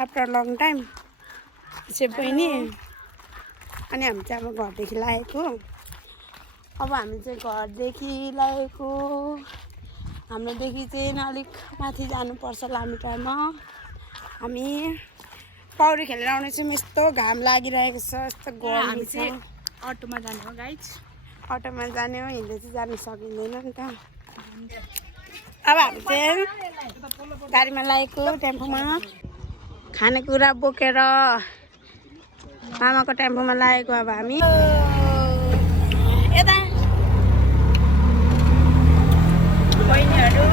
after long time चाहिँ बहिनी अनि हामी चाहिँ अब घरदेखि लागेको अब हामी चाहिँ घरदेखि लागेको हाम्रोदेखि चाहिँ अलिक माथि जानुपर्छ लामो टाइममा हामी पौडी खेलेर आउनेछौँ यस्तो घाम लागिरहेको छ यस्तो गर्मी छ अटोमा जाने हो गाइज अटोमा जाने हो हिँड्दै चाहिँ जानु सकिँदैन नि त अब हामी चाहिँ गाडीमा लागेको टेम्पोमा खानेकुरा बोकेर मामाको टेम्पोमा लागेको अब हामी यता बहिनीहरू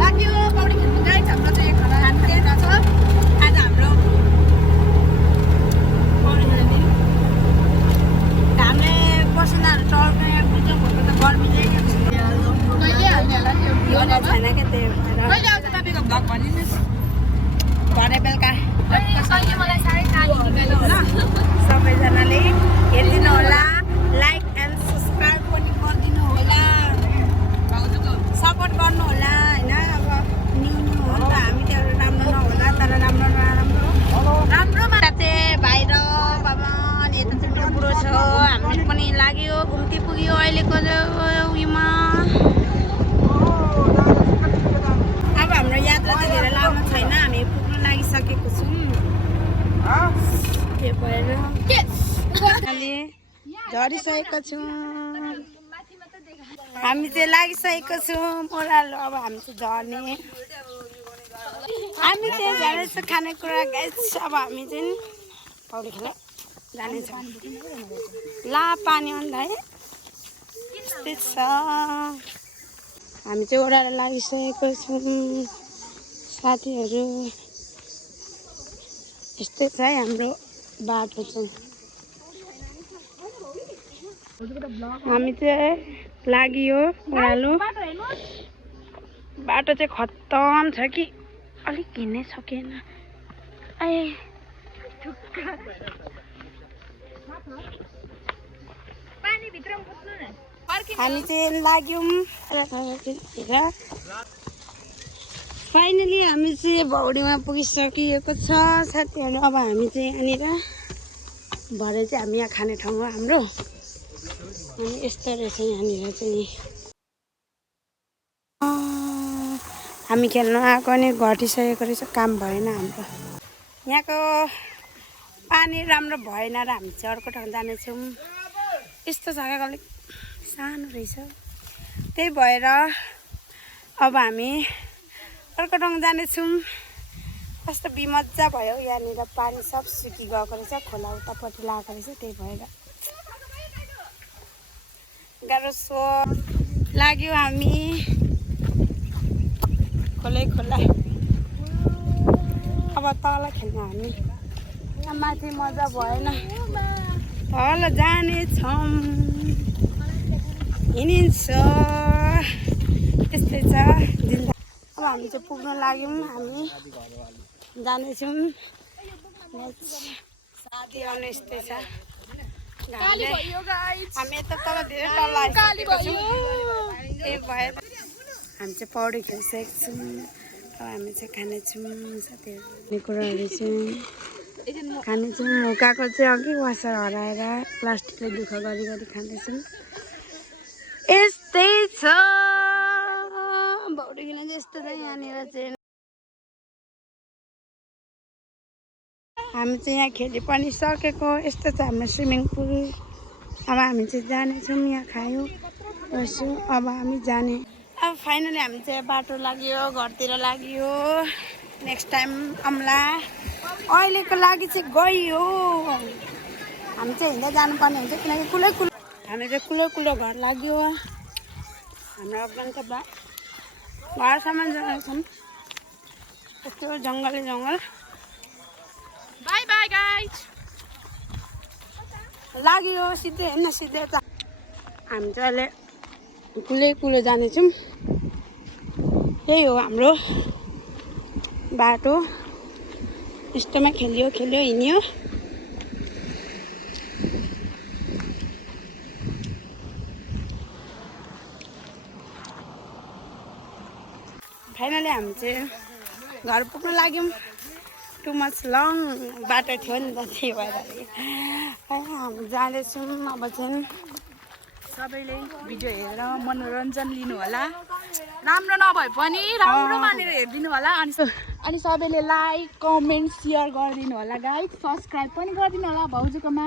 लाग्यो पौडी खेल्नु गाइस हाम्रो चाहिँ खाना खाना छ आज हाम्रो पौडी खेल्ने घामले पसिनाहरू चल्ने बुझ्नुको त गर्मीले यो छैन क्या त्यही भएर तपाईँको भ्लग भनिदिनुहोस् भरे बेलुका मलाई साह्रै सबैजनाले हेरिदिनु होला लाइक एन्ड सब्सक्राइब पनि गरिदिनु होला सपोर्ट गर्नु होला होइन अब न्यू हो नि त हामी त्यो राम्रो नहोला तर राम्रो राम्रोमा चाहिँ भाइ र बाबा यता चाहिँ टुक्रो छ हामी पनि लाग्यो घुम्ती पुग्यो अहिलेको उयोमा अब हाम्रो यात्रा चाहिँ धेरै लामो छैन हामी पुग्न लागिसकेको छौँ त्यो भएर झरिसकेको छौँ हामी चाहिँ लागिसकेको छौँ ओह्रालो अब हामी चाहिँ झर्ने हामी चाहिँ झरेछ खानेकुरा गाइस अब हामी चाहिँ पौडी खेला जानेछौँ ला पानी अन्त है यस्तै छ हामी चाहिँ ओह्रालो लागिसकेको छौँ साथीहरू यस्तै छ है हाम्रो बाटो चाहिँ हामी चाहिँ लाग्यो ओह्रालो बाटो चाहिँ खत्तम छ कि अलिक हिँड्नै सकेन हामी चाहिँ लाग्यौँ फाइनली हामी चाहिँ भौडीमा पुगिसकिएको छ साथीहरू अब हामी चाहिँ यहाँनिर भरे चाहिँ हामी यहाँ खाने ठाउँ हो हाम्रो अनि यस्तो रहेछ यहाँनिर चाहिँ हामी खेल्नु आएको अनि घटिसकेको रहेछ काम भएन हाम्रो यहाँको पानी राम्रो भएन र हामी चाहिँ अर्को ठाउँ जानेछौँ यस्तो जग्गा अलिक सानो रहेछ त्यही भएर अब हामी अर्को ठाउँ जानेछौँ कस्तो बिमज्जा भयो यहाँनिर पानी सब सुकिगएको रहेछ खोला उतापट्टि लगाएको रहेछ त्यही भएर गाह्रो सो लाग्यो हामी खोला अब तल खेल्नु हामी माथि मजा भएन तल जानेछौँ हिँडिन्छ त्यस्तै छ जिल्ला अब हामी चाहिँ पुग्न लाग्यौँ हामी जानेछौँ साथी आउनु यस्तै छ हामी यता तल धेरै तल आइसकेको छौँ त्यही भएर हामी चाहिँ पौडी खेलिसकेको छौँ अब हामी चाहिँ खानेछौँ साथीहरू कुराहरू चाहिँ खानेछौँ हुकाको चाहिँ अघि वासर हराएर प्लास्टिकले दुःख गरी खाँदैछौँ यस्तै छ पौडी खेल्न चाहिँ यस्तो छ यहाँनिर चाहिँ हामी चाहिँ यहाँ खेली पनि सकेको यस्तो छ हाम्रो स्विमिङ पुल अब हामी चाहिँ जानेछौँ यहाँ खायो बस्यो अब हामी जाने अब फाइनली हामी चाहिँ बाटो लाग्यो घरतिर लाग्यो नेक्स्ट टाइम आउँला अहिलेको लागि चाहिँ गयो हामी चाहिँ हिँड्दै जानुपर्ने हुन्छ किनकि कुलै हामी चाहिँ कुलो घर लाग्यो हाम्रो गन्तव्य घरसम्म जान्छौँ यस्तो जङ्गल बाई बाई गाइज लाग्यो सिधै हेर्न सिधै त हामी चाहिँ अहिले कुलो जानेछौँ यही हो हाम्रो बाटो यस्तोमा खेल्यो हिँड्यो फाइनली हामी चाहिँ घर पुग्न लाग्यौँ टु मच लङ बाटो थियो नि त त्यही भएर हामी जाँदैछौँ अब चाहिँ सबैले भिडियो हेरेर मनोरञ्जन लिनु होला राम्रो नभए पनि राम्रो मानेर हेरिदिनु होला अनि सबैले लाइक कमेन्ट सेयर गरिदिनु होला गाइस सब्सक्राइब पनि गरिदिनु होला भाउजूकोमा